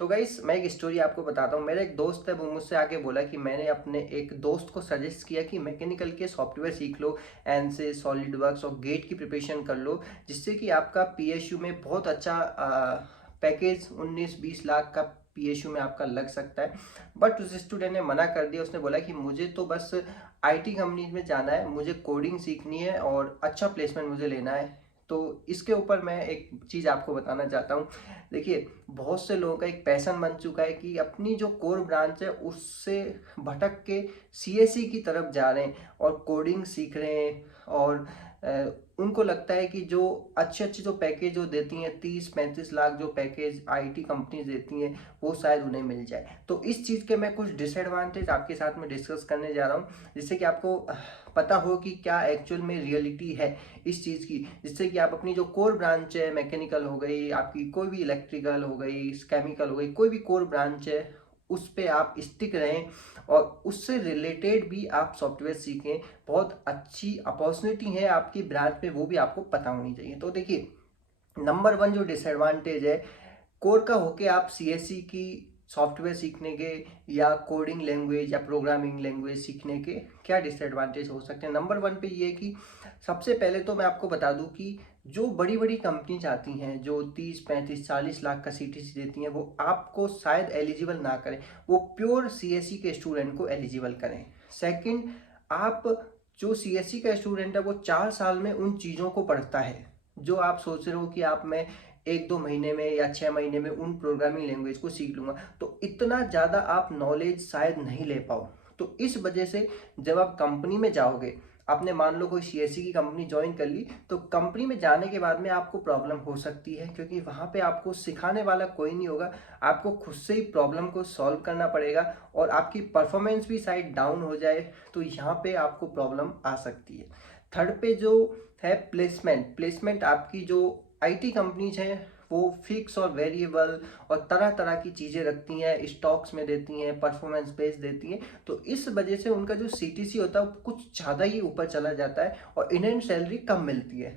तो गाइस मैं एक स्टोरी आपको बताता हूँ। मेरा एक दोस्त है, वो मुझसे आके बोला कि मैंने अपने एक दोस्त को सजेस्ट किया कि मैकेनिकल के सॉफ्टवेयर सीख लो, एनसिस, सॉलिडवर्क्स और गेट की प्रिपरेशन कर लो, जिससे कि आपका पीएसयू में बहुत अच्छा पैकेज 19-20 लाख का पीएसयू में आपका लग सकता है। बट उस स्टूडेंट ने मना कर दिया। उसने बोला कि मुझे तो बस आईटी कंपनी में जाना है, मुझे कोडिंग सीखनी है और अच्छा प्लेसमेंट मुझे लेना है। तो इसके ऊपर मैं एक चीज़ आपको बताना चाहता हूँ। देखिए, बहुत से लोगों का एक पैशन बन चुका है कि अपनी जो कोर ब्रांच है उससे भटक के सीएसई की तरफ जा रहे हैं और कोडिंग सीख रहे हैं। और उनको लगता है कि जो अच्छे अच्छे जो पैकेज जो देती हैं 30-35 लाख जो पैकेज आईटी कंपनीज देती हैं वो शायद उन्हें मिल जाए। तो इस चीज़ के मैं कुछ डिसएडवांटेज आपके साथ में डिस्कस करने जा रहा हूँ, जिससे कि आपको पता हो कि क्या एक्चुअल में रियलिटी है इस चीज़ की, जिससे कि आप अपनी जो कोर ब्रांच है, मैकेनिकल हो गई, आपकी कोई भी इलेक्ट्रिकल हो गई, केमिकल हो गई, कोई भी कोर ब्रांच है उस पे आप स्टिक रहें और उससे रिलेटेड भी आप सॉफ्टवेयर सीखें। बहुत अच्छी अपॉर्चुनिटी है आपकी ब्रांच में, वो भी आपको पता होनी चाहिए। तो देखिए, नंबर वन जो डिसएडवांटेज है कोर का होके आप सीएससी की सॉफ्टवेयर सीखने के या कोडिंग लैंग्वेज या प्रोग्रामिंग लैंग्वेज सीखने के क्या डिसएडवांटेज हो सकते हैं। नंबर वन पे ये कि सबसे पहले तो मैं आपको बता दूं कि जो बड़ी बड़ी कंपनीज आती हैं जो 30-35-40 लाख का सीटीसी देती हैं वो आपको शायद एलिजिबल ना करें, वो प्योर सीएससी के स्टूडेंट को एलिजिबल करें। सेकंड, आप जो सीएससी का स्टूडेंट है वो 4 साल में उन चीज़ों को पढ़ता है जो आप सोच रहे हो कि आप में 1-2 महीने में या 6 महीने में उन प्रोग्रामिंग लैंग्वेज को सीख लूंगा, तो इतना ज़्यादा आप नॉलेज शायद नहीं ले पाओ। तो इस वजह से जब आप कंपनी में जाओगे, आपने मान लो कोई सीएससी की कंपनी ज्वाइन कर ली, तो कंपनी में जाने के बाद में आपको प्रॉब्लम हो सकती है क्योंकि वहाँ पे आपको सिखाने वाला कोई नहीं होगा। आपको खुद से ही प्रॉब्लम को सॉल्व करना पड़ेगा और आपकी परफॉर्मेंस भी शायद डाउन हो जाए, तो यहाँ पे आपको प्रॉब्लम आ सकती है। थर्ड पे जो है प्लेसमेंट, आपकी जो आईटी कंपनीज हैं वो फिक्स और वेरिएबल और तरह तरह की चीज़ें रखती हैं, स्टॉक्स में देती हैं, परफॉर्मेंस बेस देती हैं। तो इस वजह से उनका जो सीटीसी होता है वो कुछ ज़्यादा ही ऊपर चला जाता है और इन्हें सैलरी कम मिलती है।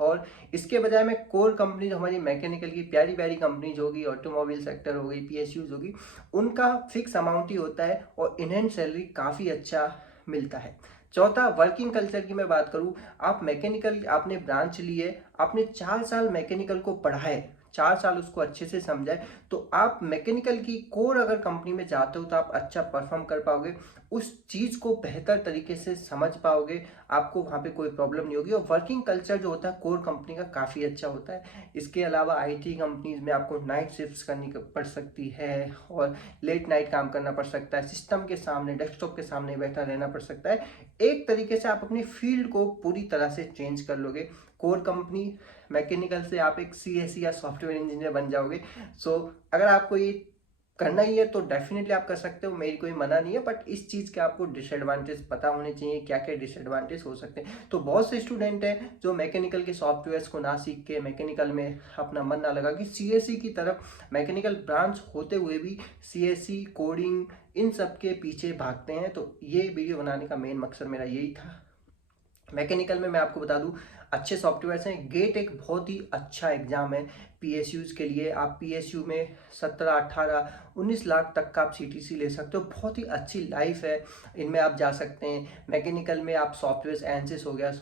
और इसके बजाय में कोर कंपनी जो हमारी मैकेनिकल की प्यारी प्यारी कंपनीज होगी, ऑटोमोबाइल सेक्टर हो गई, पीएसयूज होगी, उनका फिक्स अमाउंट ही होता है और इन्हें सैलरी काफ़ी अच्छा मिलता है। चौथा, वर्किंग कल्चर की मैं बात करूं, आप मैकेनिकल आपने ब्रांच लिए, आपने 4 साल मैकेनिकल को पढ़ा है, 4 साल उसको अच्छे से समझाए, तो आप मैकेनिकल की कोर अगर कंपनी में जाते हो तो आप अच्छा परफॉर्म कर पाओगे, उस चीज़ को बेहतर तरीके से समझ पाओगे, आपको वहाँ पे कोई प्रॉब्लम नहीं होगी। और वर्किंग कल्चर जो होता है कोर कंपनी का काफ़ी अच्छा होता है। इसके अलावा आईटी कंपनीज में आपको नाइट शिफ्ट्स करनी पड़ सकती है और लेट नाइट काम करना पड़ सकता है, सिस्टम के सामने, डेस्कटॉप के सामने बैठा रहना पड़ सकता है। एक तरीके से आप अपनी फील्ड को पूरी तरह से चेंज कर लोगे। कोर कंपनी मैकेनिकल से आप एक सीएससी या सॉफ्टवेयर इंजीनियर बन जाओगे। सो अगर आपको ये करना ही है तो डेफिनेटली आप कर सकते हो, मेरी कोई मना नहीं है, बट इस चीज़ के आपको डिसएडवांटेज पता होने चाहिए, क्या क्या डिसएडवांटेज हो सकते हैं। तो बहुत से स्टूडेंट हैं जो मैकेनिकल के सॉफ्टवेयर्स को ना सीख के मैकेनिकल में अपना मन ना लगा कि सीएससी की तरफ मैकेनिकल ब्रांच होते हुए भी सीएससी कोडिंग इन सब के पीछे भागते हैं। तो ये वीडियो बनाने का मेन मकसद मेरा यही था। मैकेनिकल में मैं आपको बता दूं अच्छे सॉफ्टवेयर्स हैं। गेट एक बहुत ही अच्छा एग्जाम है पीएसयूज के लिए। आप पीएसयू में 17-18-19 लाख तक का आप सीटीसी ले सकते हो, बहुत ही अच्छी लाइफ है, इनमें आप जा सकते हैं। मैकेनिकल में आप सॉफ्टवेयर एनसिस हो गया,